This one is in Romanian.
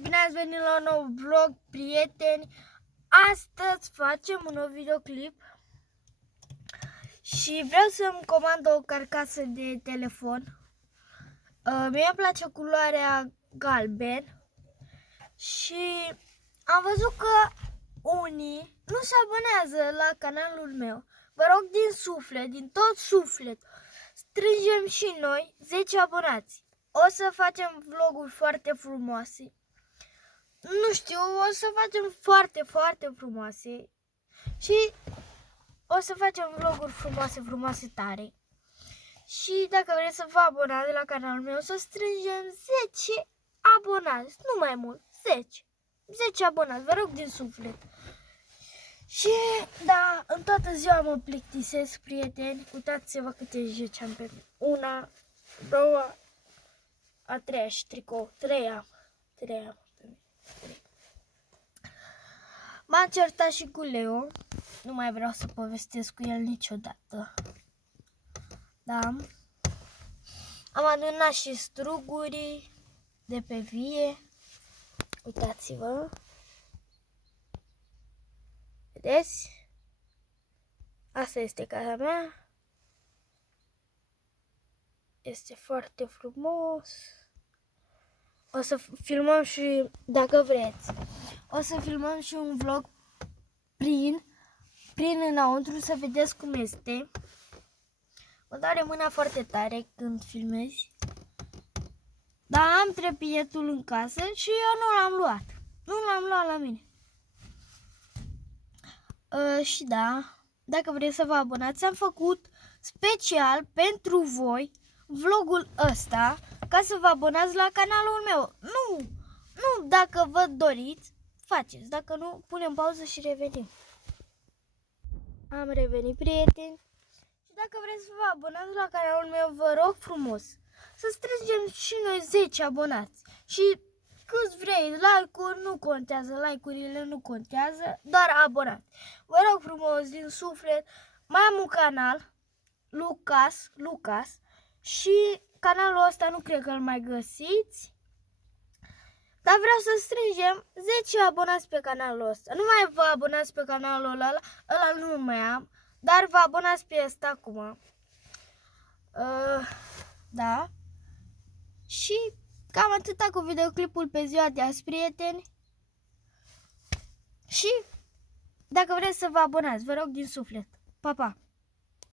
Bine ați venit la un nou vlog, prieteni. Astăzi facem un nou videoclip și vreau să-mi comand o carcasă de telefon. Mie îmi place culoarea galben și am văzut că unii nu se abonează la canalul meu. Vă rog din suflet, din tot suflet, strângem și noi 10 abonați. O să facem vloguri foarte frumoase. Nu știu, o să facem foarte frumoase și o să facem vloguri frumoase tare. Și dacă vreți să vă abonați la canalul meu, să strângem 10 abonați, nu mai mult, 10 abonați, vă rog din suflet. Și da, în toată ziua mă plictisesc, prieteni, uitați-vă câte 10 am pe mine. 1, 2, a 3 și tricou, 3 am pe mine. M-am certat și cu Leo, nu mai vreau să povestesc cu el niciodată. Da. Am adunat și strugurii de pe vie. Uitați-vă. Vedeți? Asta este casa mea. Este foarte frumos. O să filmăm și, dacă vreți, o să filmăm și un vlog prin înăuntru să vedeți cum este. Mă doare mâna foarte tare când filmezi. Dar am trepietul în casă și eu nu l-am luat. Nu l-am luat la mine. Și da, dacă vreți să vă abonați, am făcut special pentru voi vlogul ăsta ca să vă abonați la canalul meu. Nu, dacă vă doriți, faceți. Dacă nu, punem pauză și revenim. Am revenit, prieteni. Și dacă vreți să vă abonați la canalul meu, vă rog frumos să strângem și noi 10 abonați. Și câți vrei, like-uri nu contează, like-urile nu contează, doar abonați. Vă rog frumos, din suflet, mai am un canal, Lucas, și canalul ăsta nu cred că îl mai găsiți. Dar vreau să strângem 10 abonați pe canalul ăsta. Nu mai vă abonați pe canalul ăla nu mai am, dar vă abonați pe ăsta acum. Da. Și cam atâta cu videoclipul pe ziua de azi, prieteni. Și dacă vreți să vă abonați, vă rog din suflet. Pa, pa!